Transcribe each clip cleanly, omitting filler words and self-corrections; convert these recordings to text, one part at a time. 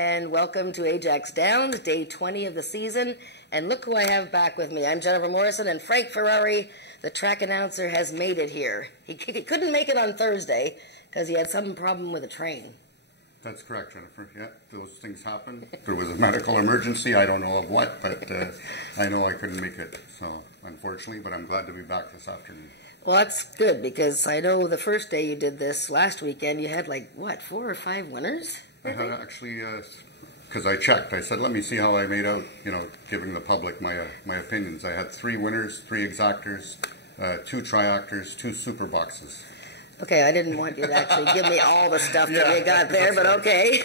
and welcome to Ajax Downs, day 20 of the season. And look who I have back with me. I'm Jennifer Morrison, and Frank Ferrari, the track announcer, has made it here. He couldn't make it on Thursday because he had some problem with a train. That's correct, Jennifer. Yeah, those things happen. There was a medical emergency. I don't know of what, but I know I couldn't make it. So, unfortunately, but I'm glad to be back this afternoon. Well, that's good, because I know the first day you did this last weekend, you had like, what, 4 or 5 winners? I had actually, because I checked, I said, let me see how I made out, you know, giving the public my opinions. I had 3 winners, 3 exactors, 2 triactors, 2 super boxes. Okay, I didn't want you to actually give me all the stuff that you got there, but okay.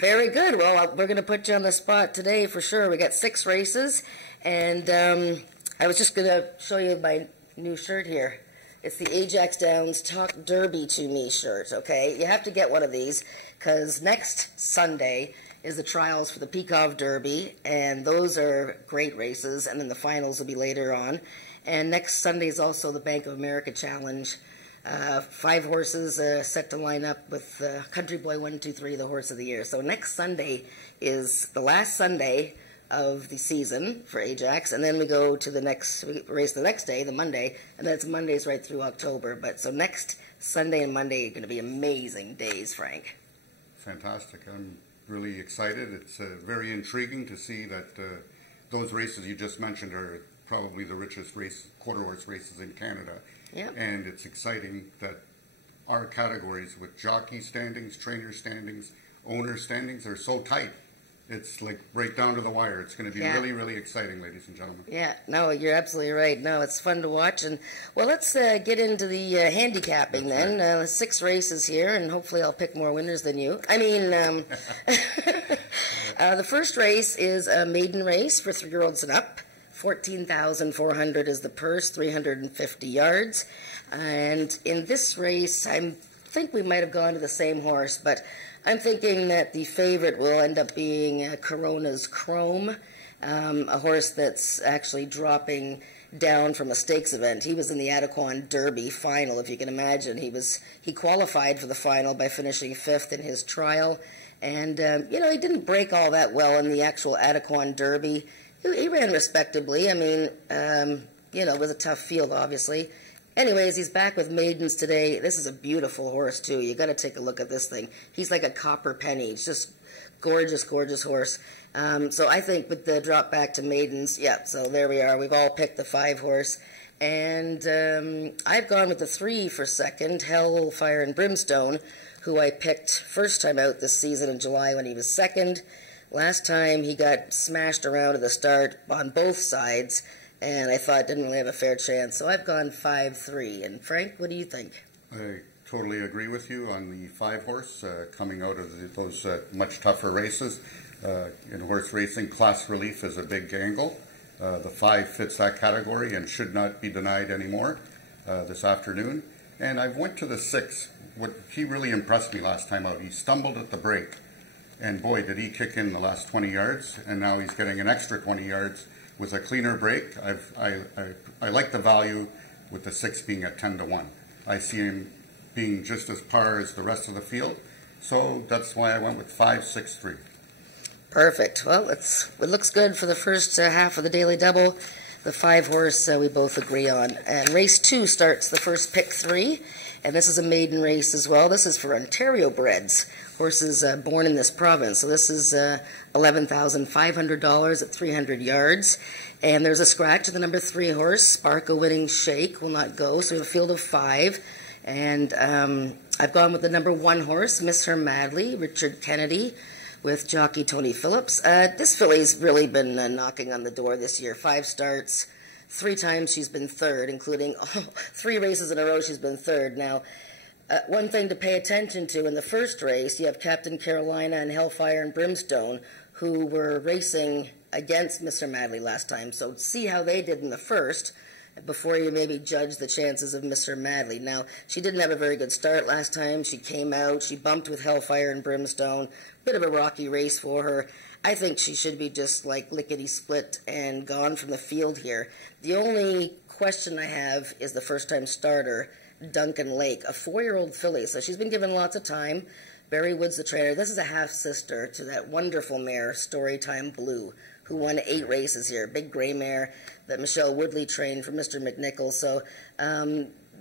Very good. Well, we're going to put you on the spot today for sure. We got 6 races, and I was just going to show you my new shirt here. It's the Ajax Downs Talk Derby to Me shirt, okay? You have to get one of these, because next Sunday is the trials for the Peakov Derby, and those are great races, and then the finals will be later on. And next Sunday is also the Bank of America Challenge. 5 horses set to line up with Country Boy 123, the horse of the year. So next Sunday is the last Sunday of the season for Ajax, and then we go to the next, we race the next day, the Monday, and then it's Mondays right through October. But so next Sunday and Monday are going to be amazing days, Frank. Fantastic. I'm really excited. It's very intriguing to see that those races you just mentioned are probably the richest quarter horse races in Canada. Yep. And it's exciting that our categories with jockey standings, trainer standings, owner standings are so tight. It's like right down to the wire. It's going to be really, really exciting, ladies and gentlemen. Yeah, no, you're absolutely right. No, it's fun to watch. And well, let's get into the handicapping then. Right. 6 races here, and hopefully I'll pick more winners than you. I mean, the first race is a maiden race for 3-year-olds and up. 14,400 is the purse, 350 yards. And in this race, I think we might have gone to the same horse, but I'm thinking that the favorite will end up being Corona's Chrome, a horse that's actually dropping down from a stakes event. He was in the Ajax Derby final, if you can imagine. He qualified for the final by finishing 5th in his trial, and you know, he didn't break all that well in the actual Ajax Derby. He ran respectably. I mean, you know, it was a tough field, obviously. Anyways, he's back with maidens today. This is a beautiful horse, too. You got to take a look at this thing. He's like a copper penny. It's just gorgeous, gorgeous horse. So I think with the drop back to maidens, yeah, so there we are. We've all picked the 5 horse. And I've gone with the 3 for second, Hell, Fire, and Brimstone, who I picked first time out this season in July when he was second. Last time he got smashed around at the start on both sides, and I thought didn't really have a fair chance. So I've gone 5-3. And Frank, what do you think? I totally agree with you on the 5 horse coming out of those much tougher races. In horse racing, Class Relief is a big angle. The 5 fits that category and should not be denied anymore this afternoon. And I went to the 6. He really impressed me last time out. He stumbled at the break. And boy, did he kick in the last 20 yards, and now he's getting an extra 20 yards with a cleaner break. I like the value with the 6 being at 10-1. I see him being just as par as the rest of the field, so that's why I went with 5-6-3. Perfect. Well, it looks good for the first half of the Daily Double. The 5 horse we both agree on. And race 2 starts the first pick 3. And this is a maiden race as well. This is for Ontario breds, horses born in this province. So this is $11,500 at 300 yards. And there's a scratch of the number 3 horse. Sparka winning Shake will not go. So we have a field of 5. And I've gone with the number 1 horse, Miss Her Madly, Richard Kennedy, with jockey Tony Phillips. This filly's really been knocking on the door this year. 5 starts. 3 times she's been third, including 3 races in a row she's been third. Now, one thing to pay attention to, in the first race, you have Captain Carolina and Hellfire and Brimstone, who were racing against Mr. Madley last time. So see how they did in the first before you maybe judge the chances of Mr. Madley. Now, she didn't have a very good start last time. She came out, she bumped with Hellfire and Brimstone. Bit of a rocky race for her. I think she should be just like lickety-split and gone from the field here. The only question I have is the first-time starter, Duncan Lake, a 4-year-old filly. So she's been given lots of time. Barry Woods, the trainer. This is a half-sister to that wonderful mare, Storytime Blue, who won 8 races here. Big gray mare that Michelle Woodley trained for Mr. McNichol. So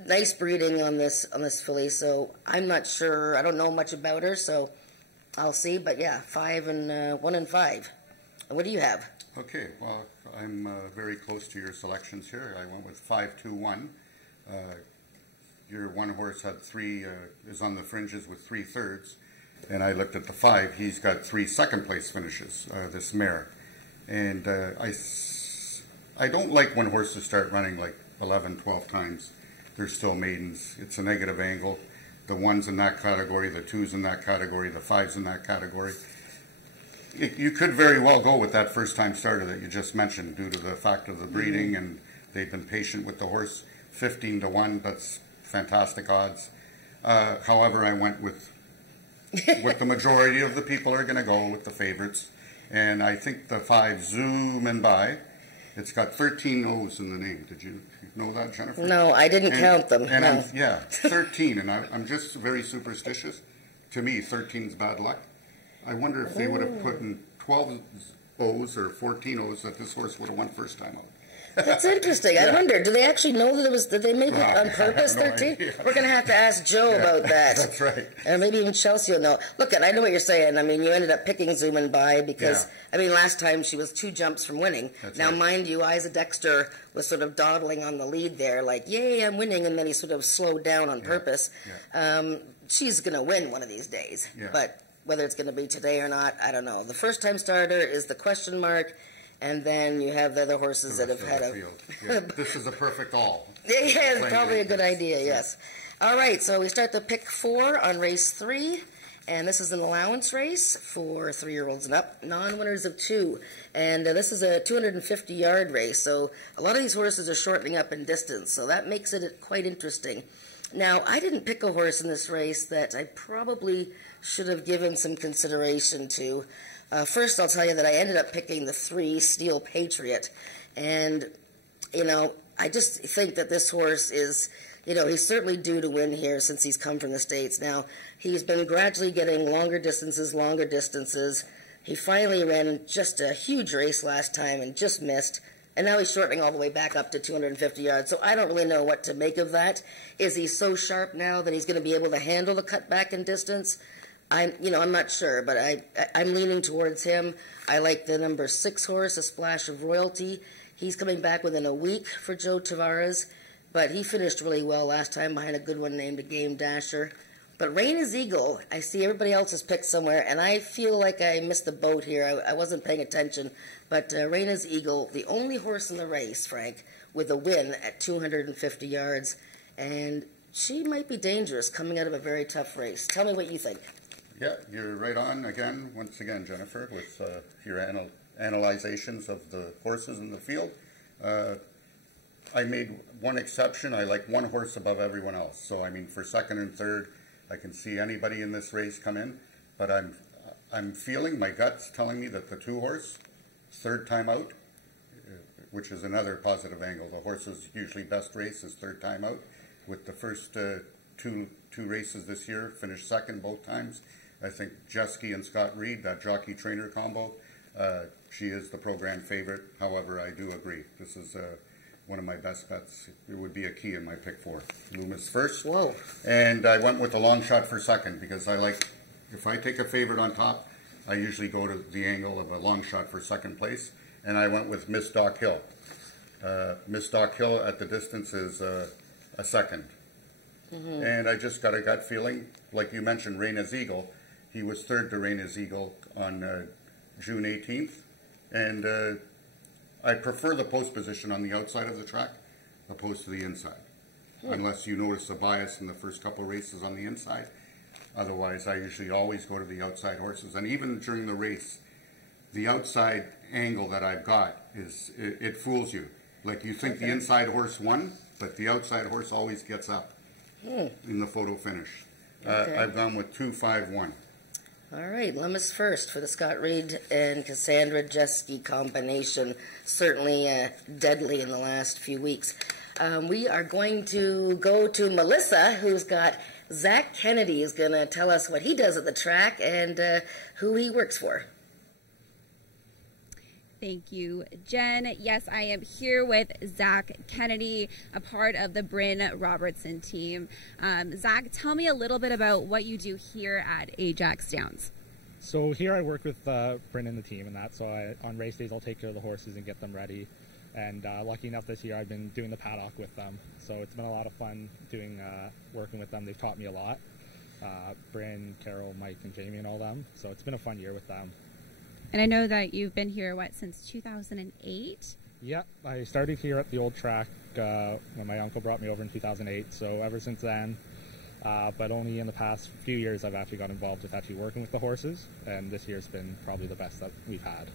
nice breeding on this filly. So I'm not sure. I don't know much about her, so I'll see. But yeah, 5 and 1 and 5. And what do you have? Okay, well, I'm very close to your selections here. I went with 5-2-1. Your one horse had 3, is on the fringes with 3/3, and I looked at the 5. He's got 3 second-place finishes, this mare. And I don't like when horses start running like 11, 12 times. They're still maidens. It's a negative angle. The 1's in that category, the 2's in that category, the 5's in that category. You could very well go with that first-time starter that you just mentioned due to the fact of the breeding, and they've been patient with the horse. 15-1, that's fantastic odds. However, I went with the majority of the people are going to go with the favorites. And I think the 5, Zooming By, it's got 13 O's in the name. Did you know that, Jennifer? No, I didn't count them. And no. yeah, 13. And I'm just very superstitious. To me, 13's bad luck. I wonder if they would have put in 12 O's or 14 O's that this horse would have won first time out. That's interesting. I wonder, do they actually know that they made it on purpose, 13? We're going to have to ask Joe about that. That's right. And maybe even Chelsea will know. Look, I know what you're saying. I mean, you ended up picking Zooming By because, I mean, last time she was 2 jumps from winning. That's now, right. mind you, Isa Dexter was sort of dawdling on the lead there, like, yay, I'm winning, and then he sort of slowed down on purpose. She's going to win one of these days, but whether it's going to be today or not, I don't know. The first-time starter is the question mark. And then you have the other horses that have had a... This is a perfect all. Yeah, probably a good idea, yes. All right, so we start the pick 4 on race 3. And this is an allowance race for 3-year-olds and up, non-winners of 2. And this is a 250-yard race, so a lot of these horses are shortening up in distance, so that makes it quite interesting. Now, I didn't pick a horse in this race that I probably should have given some consideration to. First, I'll tell you that I ended up picking the 3, Steel Patriot. And, you know, I just think that this horse is, you know, he's certainly due to win here since he's come from the States. Now, he's been gradually getting longer distances. He finally ran just a huge race last time and just missed. And now he's shortening all the way back up to 250 yards. So I don't really know what to make of that. Is he so sharp now that he's going to be able to handle the cutback in distance? I'm not sure, but I'm leaning towards him. I like the number 6 horse, A Splash of Royalty. He's coming back within a week for Joe Tavares, but he finished really well last time behind a good one named A Game Dasher. But Rain is Eagle, I see everybody else has picked somewhere, and I feel like I missed the boat here. I wasn't paying attention, but Rain is Eagle, the only horse in the race, Frank, with a win at 250 yards, and she might be dangerous coming out of a very tough race. Tell me what you think. Yeah, you're right on once again, Jennifer, with your analyzations of the horses in the field. I made one exception. I like one horse above everyone else. So, I mean, for second and third, I can see anybody in this race come in. But I'm feeling, my gut's telling me that the 2 horse, third time out, which is another positive angle. The horse's usually best race is third time out. With the first two races this year, finished second both times. I think Jesky and Scott Reed, that jockey-trainer combo, she is the program favorite. However, I do agree. This is one of my best bets. It would be a key in my pick 4. Loomis first. Whoa. And I went with a long shot for second because I like, if I take a favorite on top, I usually go to the angle of a long shot for second place. And I went with Miss Doc Hill. Miss Doc Hill at the distance is a second. And I just got a gut feeling, like you mentioned, Reina's Eagle. He was third to Reina's Eagle on June 18th. And I prefer the post position on the outside of the track opposed to the inside. Unless you notice a bias in the first couple races on the inside. Otherwise, I usually always go to the outside horses. And even during the race, the outside angle that I've got, it fools you. Like you think the inside horse won, but the outside horse always gets up in the photo finish. I've gone with 2-5-1. All right, Loomis first for the Scott Reed and Cassandra Jesky combination. Certainly deadly in the last few weeks. We are going to go to Melissa, who's got Zach Kennedy is going to tell us what he does at the track and who he works for. Thank you, Jen. Yes, I am here with Zach Kennedy, a part of the Bryn Robertson team. Zach, tell me a little bit about what you do here at Ajax Downs. So here I work with Bryn and the team and that. So on race days, I'll take care of the horses and get them ready. And lucky enough this year, I've been doing the paddock with them. So it's been a lot of fun doing working with them. They've taught me a lot. Bryn, Carol, Mike, and Jamie and all them. So it's been a fun year with them. And I know that you've been here, what, since 2008? Yeah, I started here at the old track when my uncle brought me over in 2008. So ever since then, but only in the past few years I've actually got involved with actually working with the horses. And this year's been probably the best that we've had.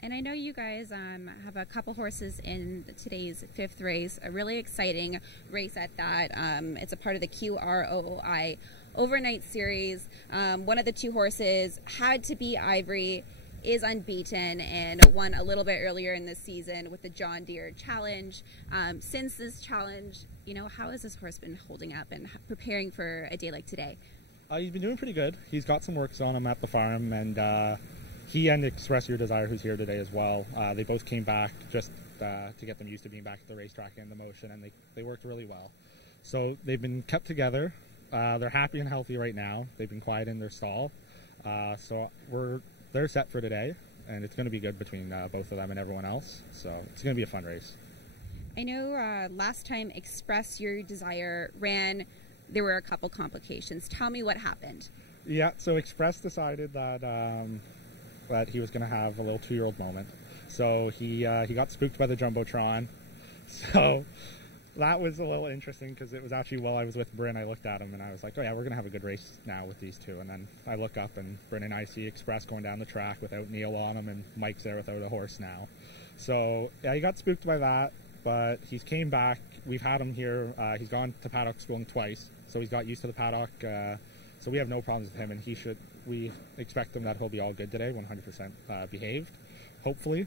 And I know you guys have a couple horses in today's 5th race, a really exciting race at that. It's a part of the QROI overnight series. One of the 2 horses had to be Ivory, is unbeaten and won a little bit earlier in the season with the John Deere Challenge. Since this challenge, you know, how has this horse been holding up and preparing for a day like today? He's been doing pretty good. He's got some works on him at the farm, and he and Express Your Desire, who's here today as well, they both came back just to get them used to being back at the racetrack and the motion, and they worked really well. So they've been kept together. They're happy and healthy right now. They've been quiet in their stall. So they're set for today, and it's going to be good between both of them and everyone else. So it's going to be a fun race. I know last time Express Your Desire ran, there were a couple complications. Tell me what happened. Yeah, so Express decided that that he was going to have a little 2-year-old moment. So he got spooked by the Jumbotron. So that was a little interesting because it was actually while I was with Bryn, I looked at him and I was like, oh yeah, we're going to have a good race now with these 2. And then I look up and Bryn and I see Express going down the track without Neil on him, and Mike's there without a horse now. So yeah, he got spooked by that, but he's came back. We've had him here. He's gone to paddock schooling twice, so he's got used to the paddock. So we have no problems with him, and we expect him that he'll be all good today, 100% behaved, hopefully.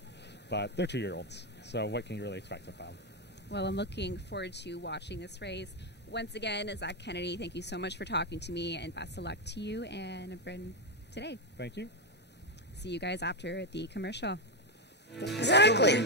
But they're 2-year-olds, so what can you really expect with them? Well, I'm looking forward to watching this race. Once again, Zach Kennedy, thank you so much for talking to me, and best of luck to you and Bryn today. Thank you. See you guys after the commercial. Exactly.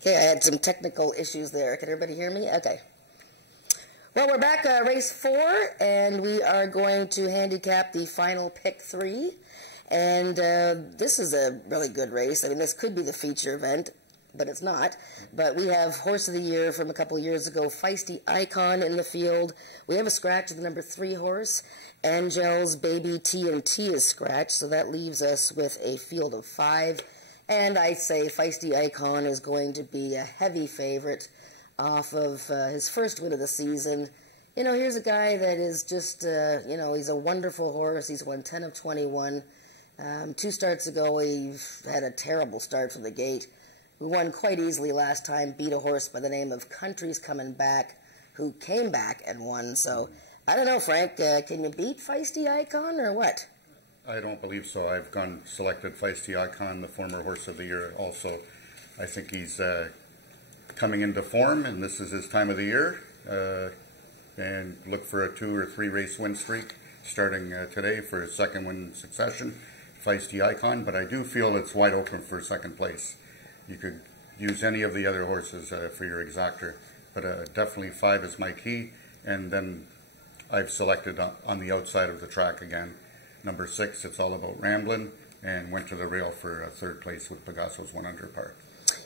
Okay, I had some technical issues there. Can everybody hear me? Okay. Well, we're back race 4, and we are going to handicap the final pick 3. And this is a really good race. I mean, this could be the feature event, but it's not. But we have Horse of the Year from a couple years ago, Feisty Icon in the field. We have a scratch of the number 3 horse. Angel's Baby T&T is scratched, so that leaves us with a field of 5. And I say Feisty Icon is going to be a heavy favorite. off of his first win of the season. You know, here's a guy that is just, you know, he's a wonderful horse. He's won 10 of 21. 2 starts ago, he had a terrible start from the gate. We won quite easily last time, beat a horse by the name of Country's Coming Back, who came back and won. So, I don't know, Frank, can you beat Feisty Icon or what? I don't believe so. I've selected Feisty Icon, the former horse of the year also. I think he's coming into form, and this is his time of the year. And look for a 2 or 3 race win streak starting today for his second win in succession, Feisty Icon. But I do feel it's wide open for second place. You could use any of the other horses for your exactor, but definitely 5 is my key. And then I've selected on the outside of the track again, number 6, It's All About Ramblin', and went to the rail for 3rd place with Pegaso's 1 under par.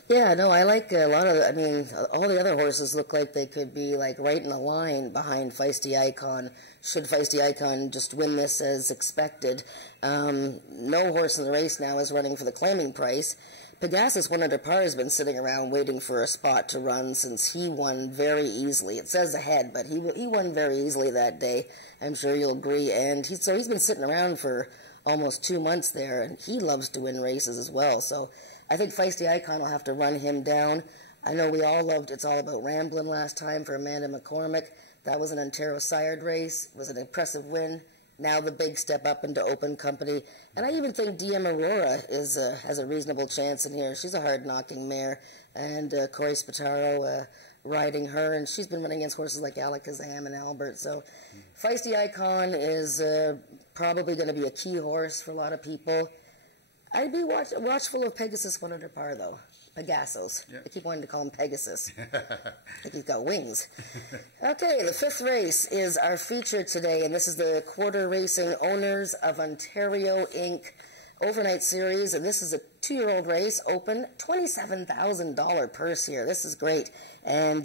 Yeah, no, I like a lot of, I mean, all the other horses look like they could be like right in a line behind Feisty Icon. Should Feisty Icon just win this as expected? No horse in the race now is running for the claiming price. Pegasus 1 under par has been sitting around waiting for a spot to run since he won very easily. It says ahead, but he won very easily that day. I'm sure you'll agree. And he's been sitting around for almost 2 months there, and he loves to win races as well. So I think Feisty Icon will have to run him down. I know we all loved It's All About Ramblin' last time for Amanda McCormick. That was an Ontario sired race. It was an impressive win. Now the big step up into open company. And I even think DM Aurora has a reasonable chance in here. She's a hard-knocking mare. And Corey Spataro riding her. And she's been running against horses like Alakazam and Albert. So Feisty Icon is probably going to be a key horse for a lot of people. I'd be watchful of Pegasus 1 under par, though. Pegasos. Yeah. I keep wanting to call him Pegasus. I think he's got wings. Okay, the 5th race is our feature today, and this is the Quarter Racing Owners of Ontario, Inc. Overnight Series, and this is a 2-year-old race, open, $27,000 purse here. This is great. And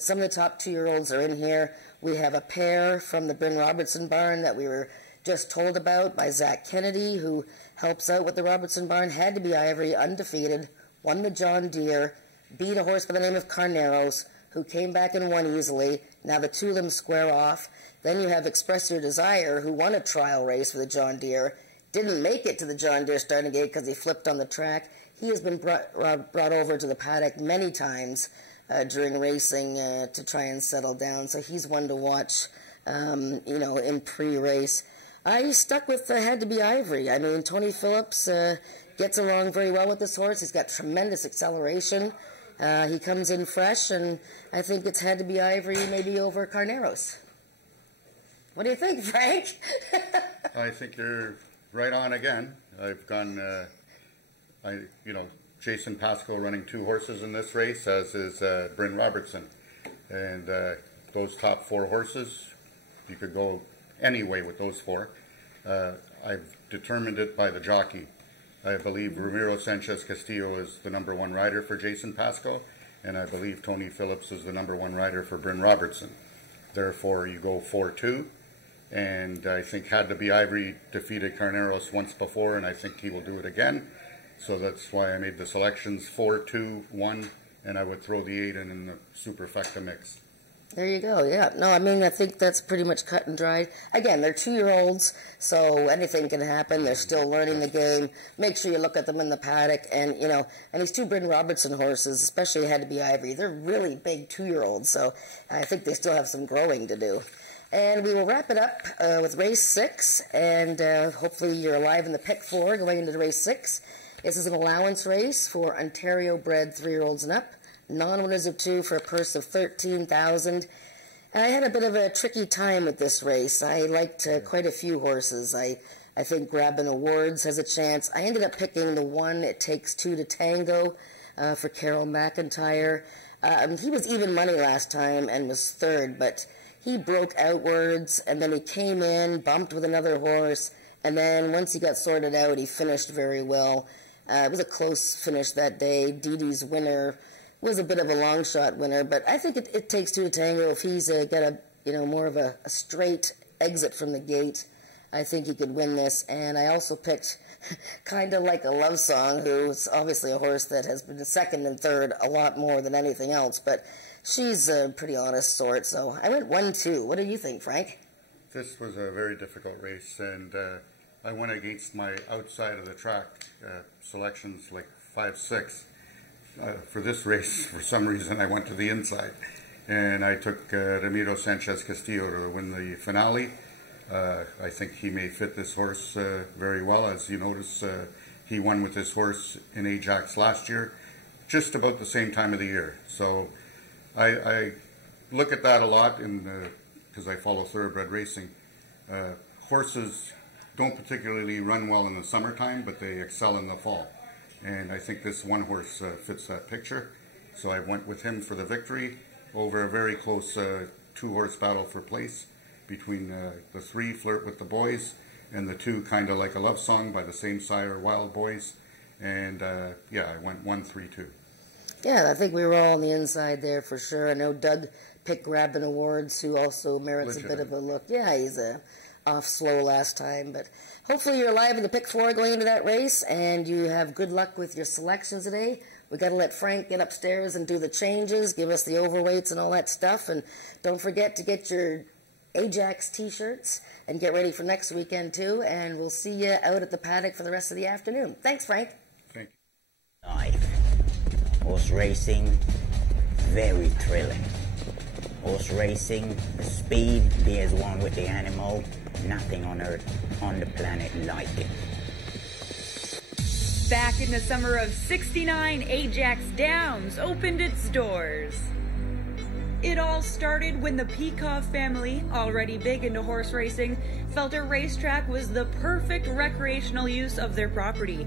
some of the top 2-year-olds are in here. We have a pair from the Bryn Robertson barn that we were just told about by Zach Kennedy, who helps out with the Robertson barn. Had to be Ivory, undefeated, won the John Deere, beat a horse by the name of Carneros, who came back and won easily. Now the 2 of them square off. Then you have Express Your Desire, who won a trial race for the John Deere, didn't make it to the John Deere starting gate because he flipped on the track. He has been brought over to the paddock many times during racing to try and settle down, so he's one to watch, you know, in pre-race. I stuck with Had to be Ivory. I mean, Tony Phillips gets along very well with this horse. He's got tremendous acceleration. He comes in fresh, and I think it's Had to be Ivory maybe over Carneros. What do you think, Frank? I think you're right on again. I've gone, you know, Jason Pascoe running 2 horses in this race, as is Bryn Robertson. And those top 4 horses, you could go any way with those 4. I've determined it by the jockey. I believe Ramiro Sanchez Castillo is the number 1 rider for Jason Pascoe, and I believe Tony Phillips is the number 1 rider for Bryn Robertson. Therefore, you go 4-2, and I think Had to be Ivory defeated Carneros once before, and I think he will do it again. So that's why I made the selections 4-2-1, and I would throw the 8 in the superfecta mix. There you go, yeah. No, I mean, I think that's pretty much cut and dried. Again, they're 2-year-olds, so anything can happen. They're still learning the game. Make sure you look at them in the paddock. And, you know, and these 2 Bryn Robertson horses, especially Had to be Ivory, they're really big 2-year-olds, so I think they still have some growing to do. And we will wrap it up with race 6, and hopefully you're alive in the pick 4 going into race 6. This is an allowance race for Ontario-bred 3-year-olds and up. Non-winners of 2 for a purse of $13,000. I had a bit of a tricky time with this race. I liked quite a few horses. I think Grabbin' Awards has a chance. I ended up picking the 1 It Takes 2 to Tango for Carol McIntyre. He was even money last time and was 3rd, but he broke outwards, and then he came in, bumped with another horse, and then once he got sorted out, he finished very well. It was a close finish that day. Didi's winner was a bit of a long shot winner, but I think it takes 2 to tango. If he's got a, you know, more of a straight exit from the gate, I think he could win this. And I also picked Kind of Like a Love Song, who's obviously a horse that has been 2nd and 3rd a lot more than anything else, but She's a pretty honest sort, so I went 1-2. What do you think, Frank? This was a very difficult race, and I went against my outside of the track selections, like 5-6. For this race, for some reason, I went to the inside, and I took Ramiro Sanchez Castillo to win the finale. I think he may fit this horse very well. As you notice, he won with this horse in Ajax last year, just about the same time of the year. So I look at that a lot because I follow thoroughbred racing. Horses don't particularly run well in the summertime, but they excel in the fall. And I think this one horse fits that picture. So I went with him for the victory over a very close two-horse battle for place between the 3, Flirt with the Boys, and the 2, Kinda Like a Love Song by the same sire, Wild Boys. And yeah, I went 1-3-2. Yeah, I think we were all on the inside there for sure. I know Doug picked Grabbin Awards, who also merits a bit of a look. Yeah, he's off slow last time, but hopefully you're alive in the pick 4 going into that race, and you have good luck with your selections today. We got to let Frank get upstairs and do the changes, give us the overweights and all that stuff, and don't forget to get your Ajax t-shirts and get ready for next weekend too, and we'll see you out at the paddock for the rest of the afternoon. Thanks, Frank. Thank you. Life. Horse racing, very thrilling. Horse racing, the speed, be as one with the animal, nothing on earth, on the planet like it. Back in the summer of '69, Ajax Downs opened its doors. It all started when the Peacock family, already big into horse racing, felt a racetrack was the perfect recreational use of their property.